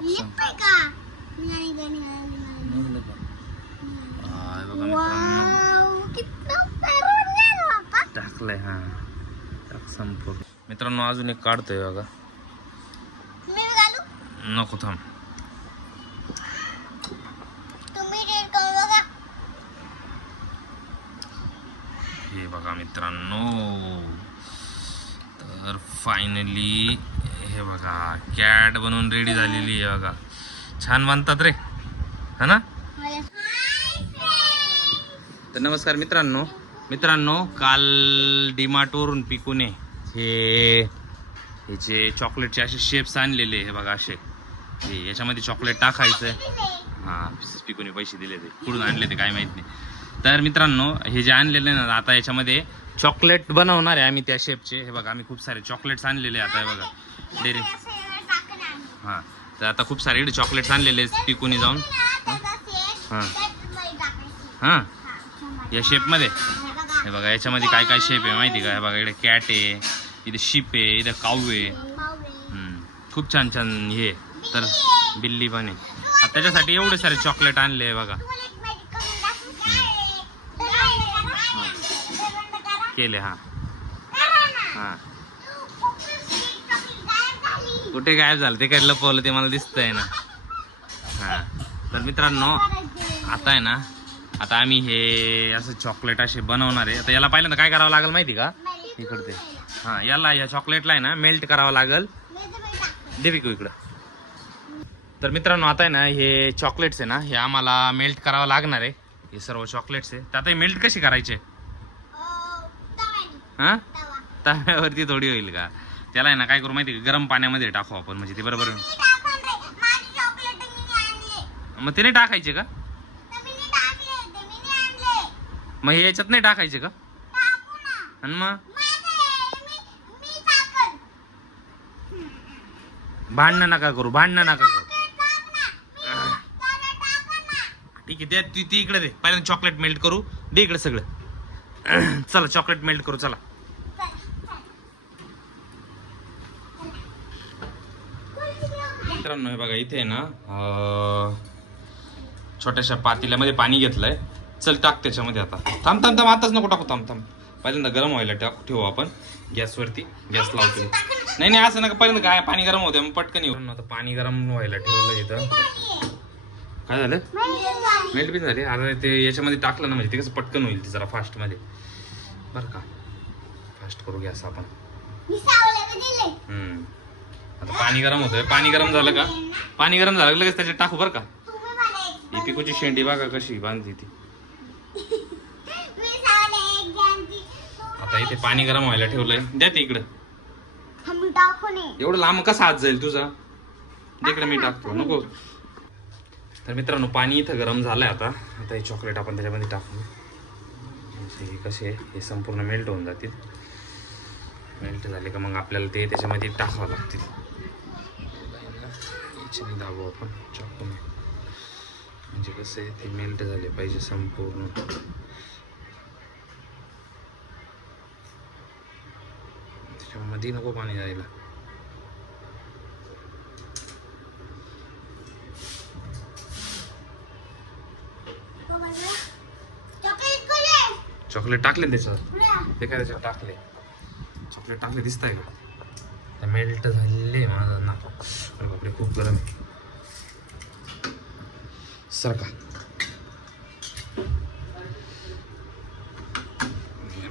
निघलं का? हा, बघा मित्रांनो टाकलंय. हा टाक संपूर्ण. मित्रांनो अजून एक काढतोय बघा. नको थांब. हे बघा मित्रांनो, तर फायनली हे बघा कॅट बनवून रेडी झालेली आहे बघा. छान बनतात रे, है ना? तर नमस्कार मित्रांनो काल डीमार्टवरून पिकूने हे जे चॉकलेटचे असे शेप्स आणलेले हे बघा. असे हे याच्यामध्ये चॉकलेट टाकायचं. हां पिकूने पैसे दिले, ते कुठून आणले ते काय माहित नाही. तर मित्रांनो हे जे आणलेले ना आता याच्यामध्ये चॉकलेट बनवणार आहे आम्ही त्या शेपचे. हे बघा आम्ही खूप सारे चॉकलेट्स आणलेले आता. हे बघा डेअरी. हां तर आता खूप सारे चॉकलेट्स आणलेले पिकूने जाऊन. हां हां या शेपमध्ये हे बघा याच्यामध्ये काय काय शेप आहे माहिती का? हे बघा इकडे कॅट आहे, इथे शिप आहे, इथे काऊ आहे. खूप छान छान हे. तर बिल्ली पण आहे. त्याच्यासाठी एवढे सारे चॉकलेट आणले बघा. केले. हां हां कुठे गायब झालं ते काय लपवलं ते मला दिसतंय ना. हां तर मित्रांनो आता आहे ना, आता आम्ही हे असं चॉकलेट असे बनवणार आहे. आता याला पहिल्यांदा काय करावं लागेल माहिती का? इकडे ते हां याला या चॉकलेटला आहे ना मेल्ट करावं लागेल. देविकू इकडं. तर मित्रांनो आता आहे ना हे चॉकलेट्स आहे ना हे आम्हाला मेल्ट करावं लागणार आहे. हे सर्व चॉकलेट्स आहे. तर आता हे मेल्ट कशी करायचे? हां तव्यावरती थोडी होईल का? त्याला आहे ना काय करू माहिती का? गरम पाण्यामध्ये टाकू आपण, म्हणजे ते बरोबर. मग ते नाही टाकायचे का? मग हे याच्यात नाही टाकायचे का? आणि मग भांडणं नका करू. ठीक आहे ती इकडे दे. पहिल्यांदा चॉकलेट मेल्ट करू दे इकडे सगळं. चला चॉकलेट मेल्ट करू चला. मित्रांनो हे बघा इथे ना छोट्याशा पातेल्यामध्ये पाणी घेतलंय. चल टाक त्याच्यामध्ये. आता थांब आताच नको टाकू. थांब पहिल्यांदा गरम व्हायला ठेवू आपण गॅसवरती. गॅस लावतो. नाही असं नका. पहिल्यांदा काय पाणी गरम होतं मग पटकन येऊ. आता पाणी गरम व्हायला ठेवलं इथं. काय झालं? मेल्ट बी झाले. अरे ते याच्यामध्ये टाकलं ना म्हणजे ते कसं पटकन होईल. ते जरा फास्ट मध्ये बरं का. फास्ट करू गॅस आपण. आता पाणी गरम होतंय. पाणी गरम झालं का? पाणी गरम झालं लगेच त्याच्यात टाकू बरं का. ही पिकूची शेंडी बघा कशी बांधली ती. आता इथे पाणी गरम व्हायला ठेवलंय. द्या ते इकडं. एवढं लांब कसा हात जाईल तुझा? इकडे मी टाकतो. नको. तर मित्रांनो पाणी इथं गरम झालंय. आता हे चॉकलेट आपण त्याच्यामध्ये टाकू. हे कसे हे संपूर्ण मेल्ट होऊन जातील. मेल्ट झाले का मग आपल्याला ते त्याच्यामध्ये टाकावं लागतील. दाबू आपण चाकूने, म्हणजे कसं आहे ते मेल्ट झाले पाहिजे संपूर्ण. त्याच्यामध्ये नको पाणी जायला. चॉकलेट टाकले त्याच्यावर. ते काय त्याच्यावर टाकले चॉकलेट टाकले दिसत आहे का? मेल्ट झाले माझा ना. अरे बापरे खूप गरम आहे. सरका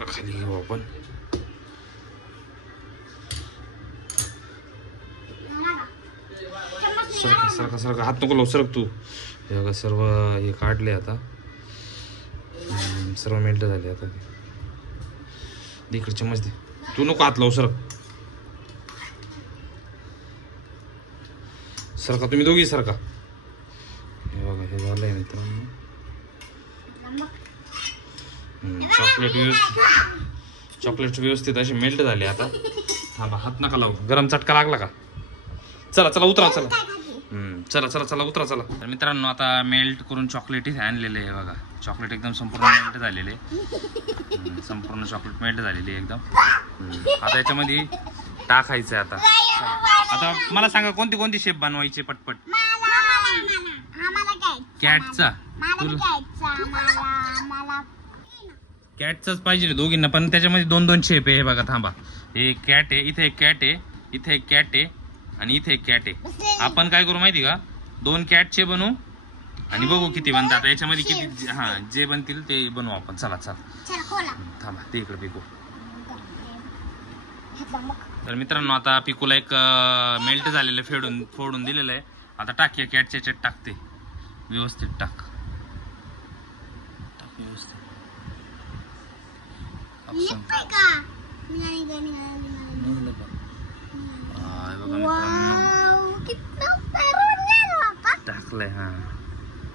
खाली घेऊ आपण. सरका हात नको लावू. सरक तू. हे बघा सर्व हे काढले आता. सर्व मेल्ट झाले आता. ते इकडे चम्मच दे. तू नको हात लावू. सरका तुम्ही दोघी सरका. हे बघा हे झालंय मित्रांनो. चॉकलेट व्यवस्थित असे मेल्ट झाले आता. हा बा हात नका लावू. गरम चटका लागला का? चला उतरा. चला उतरा. तर मित्रांनो आता मेल्ट करून चॉकलेट इथे आणलेले आहे बघा. चॉकलेट एकदम संपूर्ण मेल्ट झालेले. संपूर्ण चॉकलेट मेल्ट झालेली एकदम. आता याच्यामध्ये टाकायचं आहे. आता मला सांगा कोणती शेप बनवायची पटपट. कॅटचा कॅटचाच पाहिजे दोघींना, पण त्याच्यामध्ये 2-2 शेप आहे. हे बघा थांबा, हे कॅट आहे, इथे एक कॅट आहे, इथे एक कॅट आहे आणि इथे एक कॅट आहे. आपण काय करू माहिती का, 2 कॅटचे बनवू आणि बघू किती बनतात याच्यामध्ये, किती जे बनतील ते बनवू आपण. चला थांबा, ते इकडे पिकू. तर मित्रांनो आता पिकूला एक मेल्ट झालेलं फोडून दिलेलं आहे. आता टाक या कॅटच्या याच्यात टाकते, व्यवस्थित टाक व्यवस्थित. टाकलंय, हा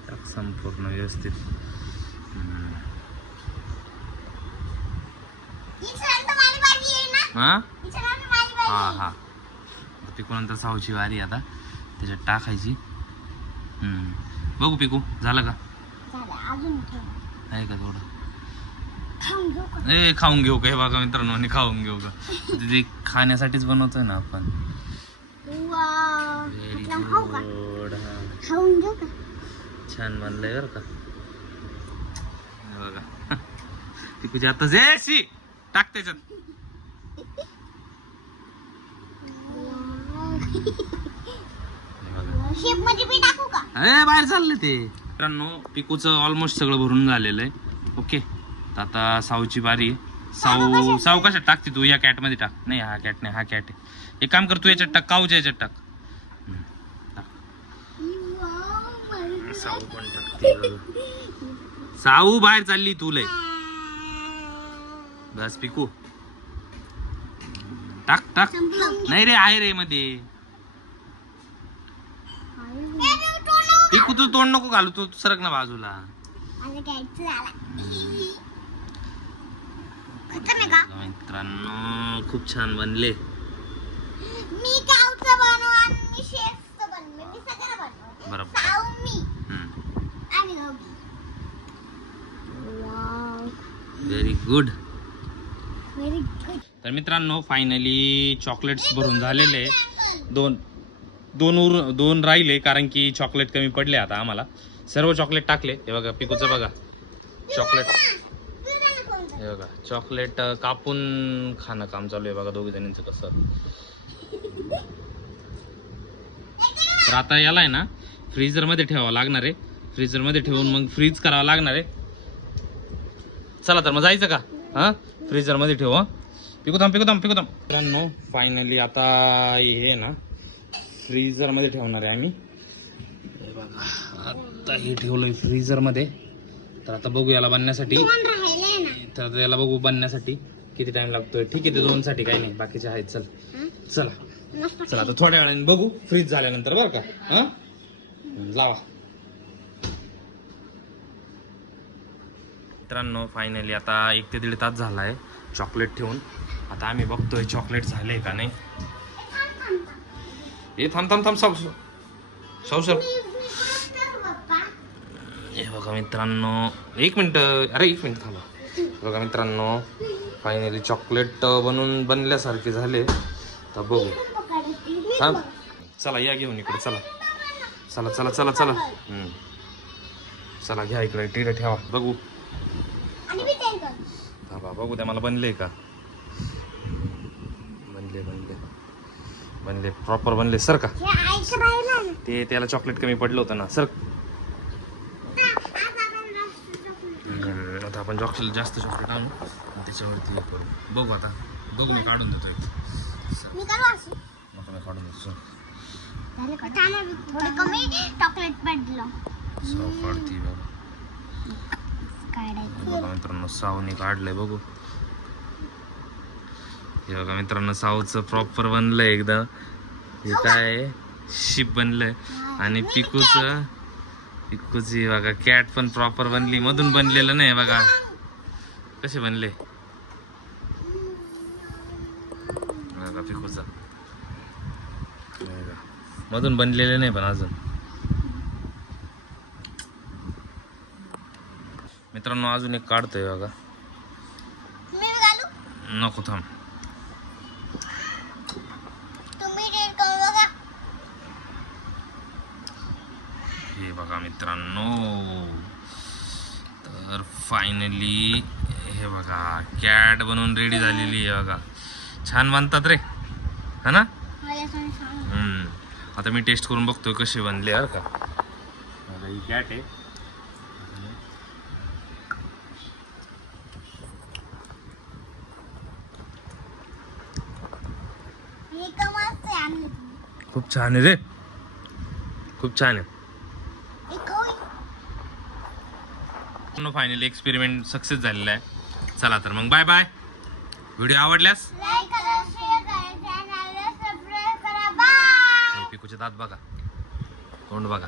टाक संपूर्ण व्यवस्थित. हा पिकू नंतर साऊची वारी, आता त्याच्यात टाकायची. बघू पिकू झालं का, आहे का थोडं. खाऊन घेऊ का, हे बघा मित्रांनो, आणि खाऊन घेऊ का, ते खाण्यासाठीच बनवतोय ना आपण. व्हेरी गुड, छान बनलंय बरं का. बघा पिकूच्या आता जे टाक त्याच्यात. बाहेर चालले ते. मित्रांनो पिकूचं ऑलमोस्ट सगळं भरून झालेलं आहे. ओके, तर आता साऊची बारी. साऊ कशात टाकते तू, या कॅट मध्ये टाक. नाही हा कॅट नाही, हा कॅट आहे. एक काम कर, तू याच्यात टाक, काऊच्या याच्यात टाक. साऊ पण टाकते. साऊ बाहेर चालली तू लय. बस पिकू टाक टाक. नाही रे, आहे रे मध्ये. पिकू तू तोंड नको घालू, तू सरक ना बाजूला. मित्रांनो खूप छान बनले. बरोबर, व्हेरी गुड. तर मित्रांनो फायनली चॉकलेट्स भरून झालेले. दोन राहिले, कारण की चॉकलेट कमी पडले. आता आम्हाला सर्व चॉकलेट टाकले. हे बघा पिकूचं बघा चॉकलेट, हे बघा चॉकलेट कापून खाणं काम चालू आहे बघा दोघी जणींचं कसं. तर आता याला आहे ना फ्रीजर मध्ये ठेवावं लागणार आहे. फ्रीजर मध्ये ठेवून मग फ्रीज करावं लागणार आहे. चला तर मग जायचं का, हा फ्रीजर मध्ये ठेवू. पिकू थांब. मित्रांनो फायनली आता हे ना फ्रीजर मध्ये ठेवणार आहे आम्ही. हे बघा आता हे ठेवलंय फ्रीजर मध्ये. तर आता बघू याला बनण्यासाठी, तर याला बघू बनण्यासाठी किती टाइम लागतोय. ठीक आहे, ते 2 साठी काही नाही, बाकीचे आहेत. चला आता थोड्या वेळाने बघू फ्रीज झाल्यानंतर बरं का. हा लावा. मित्रांनो फायनली आता 1 ते 1.5 तास झाला आहे चॉकलेट ठेवून. आता आम्ही बघतोय चॉकलेट झाले का नाही. हे थांब सर. हे बघा मित्रांनो, 1 मिनिट, अरे 1 मिनिट थांबा. बघा मित्रांनो फायनली चॉकलेट बनल्यासारखे झाले. तर बघू. हा चला या घेऊन इकडे. चला चला घ्या इकडे, टिरे ठेवा बघू. थांबा बघू द्या मला बनले का. बनले प्रॉपर बनले सर का. ते त्याला चॉकलेट कमी पडलं होतं ना सर. आता आपण जास्त चॉकलेट आणू त्याच्यावरती करू. बघू आता बघू. मी काढून देतोय. मी काढून देतो सर. मित्रांनो साऊने काढलंय बघू. हे बघा मित्रांनो साऊचं प्रॉपर बनलंय एकदम. हे काय शिप बनलंय. आणि पिकूची बघा कॅट पण प्रॉपर बनली. मधून बनलेलं नाही बघा कसे बनले बघा. पिकूचा मधून बनलेलं नाही पण अजून. मित्रांनो अजून एक काढतोय बघा. नको थांब. हे बघा मित्रांनो, तर फायनली हे बघा कॅट बनवून रेडी झालेली आहे बघा. छान बनतात रे, हा ना. आता मी टेस्ट करून बघतोय कशी बनले बरं का. बघा ही कॅट आहे. खूप छान आहे रे, खूप छान आहे. फायनली एक्सपेरिमेंट सक्सेस झालेला आहे. चला तर मग बाय बाय. व्हिडिओ आवडल्यास पिकूचे दात बघा, तोंड बघा.